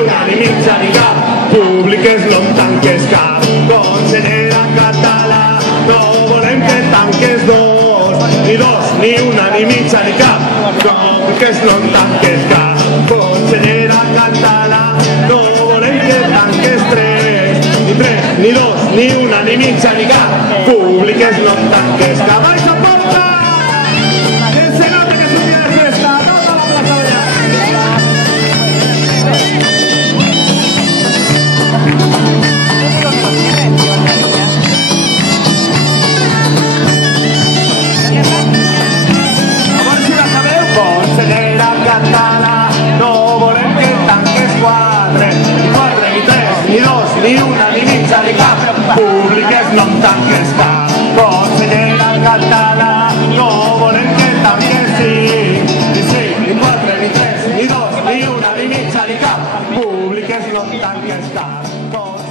una ni mitja ni cap, públiques no em tanques cap. Consellera català, no volem que tanques dos, ni dos, ni una, ni mitja ni cap, públiques no em tanques cap. Consellera català, no volem que tanques tres, ni dos, ni una, ni mitja ni cap, públiques no em tanques cap. Baix a porta! Que se nota que és un dia de festa, tota la plaça d'allà. Consellera català, no volem que tanques quatre, ni tres, ni dos, ni una, ni mitja, ni cap, públiques no em tanques cap. Consellera català, no volem que tanques cinc, ni quatre, ni tres, ni dos, ni una, ni mitja, ni cap, públiques no em tanques cap.